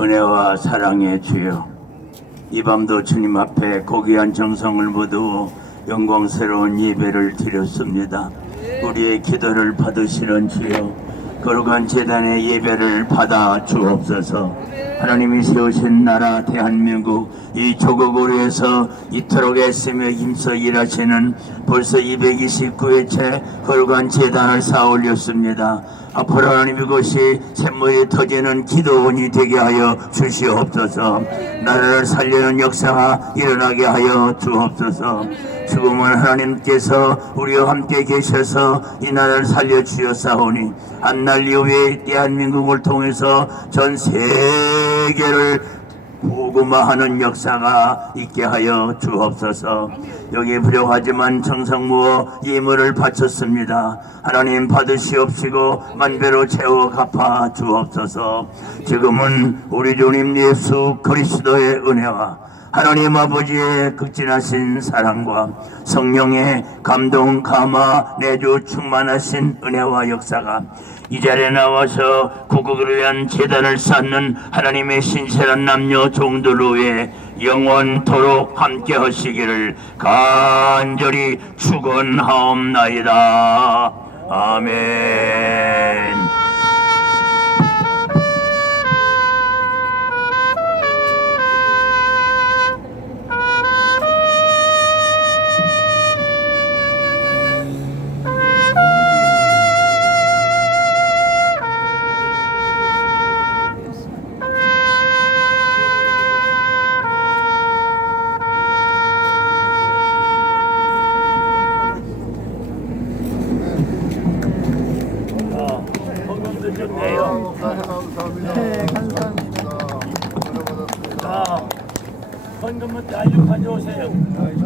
은혜와 사랑의 주여 이 밤도 주님 앞에 고귀한 정성을 모두 영광스러운 예배를 드렸습니다. 우리의 기도를 받으시는 주여 거룩한 재단의 예배를 받아 주옵소서. 하나님이 세우신 나라 대한민국 이 조국을 위해서 이토록 애쓰며 힘써 일하시는 벌써 229회째 거룩한 재단을 쌓아 올렸습니다 앞으로 하나님 이곳이 샘물이 터지는 기도원이 되게 하여 주시옵소서. 나라를 살리는 역사가 일어나게 하여 주옵소서. 죽음은 하나님께서 우리와 함께 계셔서 이 나라를 살려 주셨사오니 한날 이후에 대한민국을 통해서 전 세계를 복음화하는 역사가 있게 하여 주옵소서. 여기 부족하지만 정성무어 예물을 바쳤습니다. 하나님 받으시옵시고 만배로 채워 갚아 주옵소서. 지금은 우리 주님 예수 그리스도의 은혜와 하나님 아버지의 극진하신 사랑과 성령의 감동 감화 내주 충만하신 은혜와 역사가 이 자리에 나와서 구국을 위한 재단을 쌓는 하나님의 신실한 남녀 종들 위해 영원토록 함께 하시기를 간절히 축원하옵나이다. 아멘. 헌금 드셨네요. 네, 감사합니다. 자, 헌금은 딸좀 가져오세요.